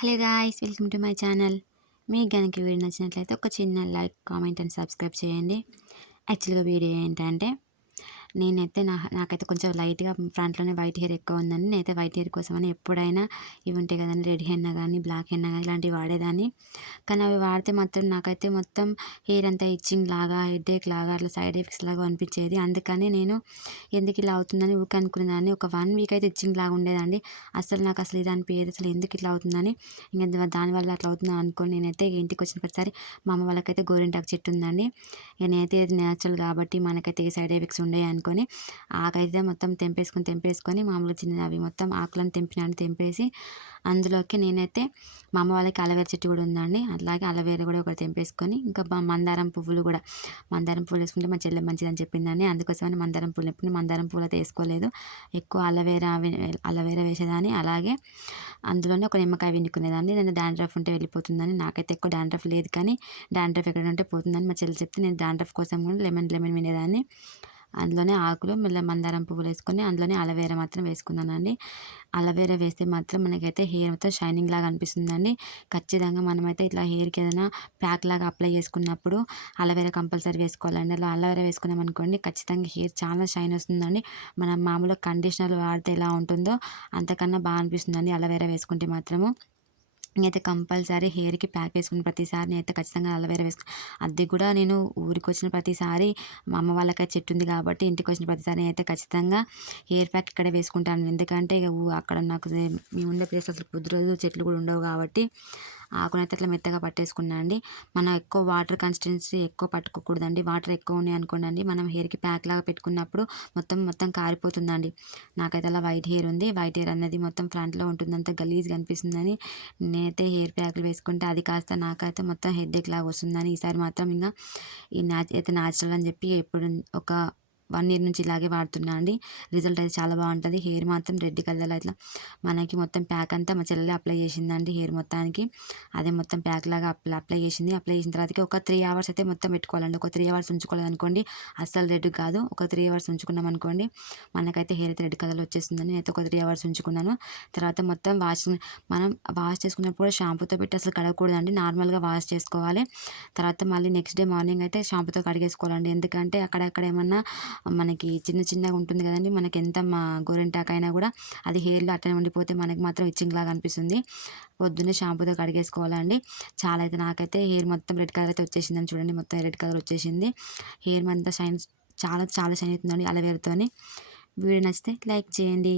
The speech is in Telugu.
Hello guys, welcome to my channel. మీకు గనుక వీడియో నచ్చినట్లయితే ఒక చిన్న లైక్, కామెంట్ అండ్ సబ్స్క్రైబ్ చేయండి. యాక్చువల్గా వీడియో ఏంటంటే నేనైతే నాకైతే కొంచెం లైట్గా ఫ్రంట్లోనే వైట్ హెయిర్ ఎక్కువ ఉందండి. నేనైతే వైట్ హెయిర్ కోసమని ఎప్పుడైనా ఇవి ఉంటాయి కదండి, రెడ్ హెన్నా కానీ బ్లాక్ హెన్నా కానీ ఇలాంటివి వాడేదాన్ని. కానీ అవి వాడితే మాత్రం నాకైతే మొత్తం హెయిర్ అంతా ఇచ్చింగ్ లాగా, హెడేక్ లాగా, అట్లా సైడ్ ఎఫెక్ట్స్ లాగా అనిపించేది. అందుకని నేను ఎందుకు ఇలా అవుతుందని ఊరికే అనుకునేదాన్ని. ఒక 1 వీక్ అయితే ఇచ్చింగ్ లాగా ఉండేదండి. నాకు అసలు ఇది అనిపించేది, అసలు ఎందుకు ఇట్లా అవుతుందని. ఇంకా దానివల్ల అట్లా అవుతుందని అనుకోని నేనైతే ఇంటికి వచ్చిన ప్రతిసారి మా అమ్మ వాళ్ళకైతే గోరింటాకు చెట్టు ఉందండి. ఇక నేనైతే ఇది న్యాచురల్ కాబట్టి మనకైతే ఏ సైడ్ ఎఫెక్ట్స్ ఉండవు అనుకొని ఆకైతే మొత్తం తెంపేసుకొని మామూలుగా చిన్నది అవి మొత్తం ఆకులను తెంపేసి అందులోకి నేనైతే మా అమ్మ వాళ్ళకి అలవేర చెట్టు కూడా ఉందండి. అట్లాగే అలవేర కూడా ఒకటి తెంపేసుకొని ఇంకా మందారం పువ్వులు వేసుకుంటే మా చెల్లె మంచిదని చెప్పిందని అందుకోసమని మందారం పువ్వులు ఎప్పుడు మందారం పువ్వులు అయితే వేసుకోలేదు. ఎక్కువ అలవేరా వేసేదాన్ని. అలాగే అందులోనే ఒక నిమ్మకాయ పిండుకునేదాన్ని. నేను డాండ్రఫ్ ఉంటే వెళ్ళిపోతుందని. నాకైతే ఎక్కువ డాండ్రఫ్ లేదు, కానీ డాండ్రఫ్ ఎక్కడ ఉంటే పోతుందని మా చెల్లి చెప్తే నేను డాండ్రఫ్ కోసం కూడా లెమన్ వినేదాన్ని. అందులోనే ఆకులు మందారం పువ్వులు వేసుకొని అందులోనే అలవేరా మాత్రం వేసుకున్నానండి. అలవేరా వేస్తే మాత్రం మనకైతే హెయిర్ మొత్తం షైనింగ్ లాగా అనిపిస్తుందండి. ఖచ్చితంగా మనమైతే ఇట్లా హెయిర్కి ఏదైనా ప్యాక్ లాగా అప్లై చేసుకున్నప్పుడు అలవేరా కంపల్సరీ వేసుకోవాలండి. అలా అలవేరా వేసుకున్నాం అనుకోండి, ఖచ్చితంగా హెయిర్ చాలా షైన్ వస్తుందండి. మనం మామూలుగా కండిషనర్ వాడితే ఎలా ఉంటుందో అంతకన్నా బాగా అనిపిస్తుందండి అలవేరా వేసుకుంటే మాత్రము. నేనైతే కంపల్సరీ హెయిర్కి ప్యాక్ వేసుకున్న ప్రతిసారి నేనైతే ఖచ్చితంగా అలవేరా అది కూడా నేను ఊరికి వచ్చిన ప్రతిసారి మా అమ్మ వాళ్ళకైతే చెట్టు ఉంది కాబట్టి ఇంటికి వచ్చిన ప్రతిసారి అయితే ఖచ్చితంగా హెయిర్ ప్యాక్ ఇక్కడే వేసుకుంటాను. ఎందుకంటే ఇక అక్కడ నాకు మేము ఉండే ప్లేస్ అసలు కుదరదు, చెట్లు కూడా ఉండవు కాబట్టి ఆకునైతే అట్లా మెత్తగా పట్టేసుకున్నా అండి. మనం ఎక్కువ వాటర్ కన్సిస్టెన్సీ ఎక్కువ పట్టుకోకూడదండి. వాటర్ ఎక్కువ ఉన్నాయి అనుకోండి, మనం హెయిర్కి ప్యాక్ లాగా పెట్టుకున్నప్పుడు మొత్తం కారిపోతుందండి. నాకైతే అలా వైట్ హెయిర్ ఉంది. వైట్ హెయిర్ అనేది మొత్తం ఫ్రంట్లో ఉంటుందంతా గలీజ్గా అనిపిస్తుందని నేనైతే హెయిర్ ప్యాక్లు వేసుకుంటే అది కాస్త నాకైతే మొత్తం హెడేక్ లాగా వస్తుందని ఈసారి మాత్రం ఇంకా అయితే న్యాచురల్ అని చెప్పి ఎప్పుడు ఒక 1 ఇయర్ నుంచి ఇలాగే వాడుతున్నా అండి. రిజల్ట్ అయితే చాలా బాగుంటుంది. హెయిర్ మాత్రం రెడ్ కలర్లో ఇట్లా మనకి మొత్తం ప్యాక్ అంతా మా చెల్లెలే అప్లై చేసిందండి హెయిర్ మొత్తానికి. అదే మొత్తం ప్యాక్ లాగా అప్లై చేసింది. అప్లై చేసిన తర్వాతకి ఒక 3 అవర్స్ అయితే మొత్తం పెట్టుకోవాలండి. ఒక 3 అవర్స్ ఉంచుకోలేదు అనుకోండి అస్సలు రెడ్ కాదు. ఒక 3 అవర్స్ ఉంచుకున్నాం అనుకోండి మనకైతే హెయిర్ అయితే రెడ్ కలర్లో వచ్చేస్తుందని నేనైతే ఒక 3 అవర్స్ ఉంచుకున్నాను. తర్వాత మొత్తం మనం వాష్ చేసుకున్నప్పుడు షాంపూతో పెట్టి అసలు కడగకూడదండి. నార్మల్గా వాష్ చేసుకోవాలి. తర్వాత మళ్ళీ నెక్స్ట్ డే మార్నింగ్ అయితే షాంపూతో కడిగేసుకోవాలండి. ఎందుకంటే అక్కడక్కడ ఏమన్నా మనకి చిన్నగా ఉంటుంది కదండి, మనకి ఎంత గోరింటాకు అయినా కూడా అది హెయిర్లో అట్లనే ఉండిపోతే మనకి మాత్రం ఇచ్చింగ్ లాగా అనిపిస్తుంది. పొద్దున్నే షాంపూతో కడిగేసుకోవాలండి. చాలా అయితే నాకైతే హెయిర్ మొత్తం రెడ్ కలర్ అయితే వచ్చేసిందని చూడండి. మొత్తం రెడ్ కలర్ వచ్చేసింది. హెయిర్ అంతా చాలా షైన్ అవుతుందండి అలవేరాతోని. వీడియో నచ్చితే లైక్ చేయండి.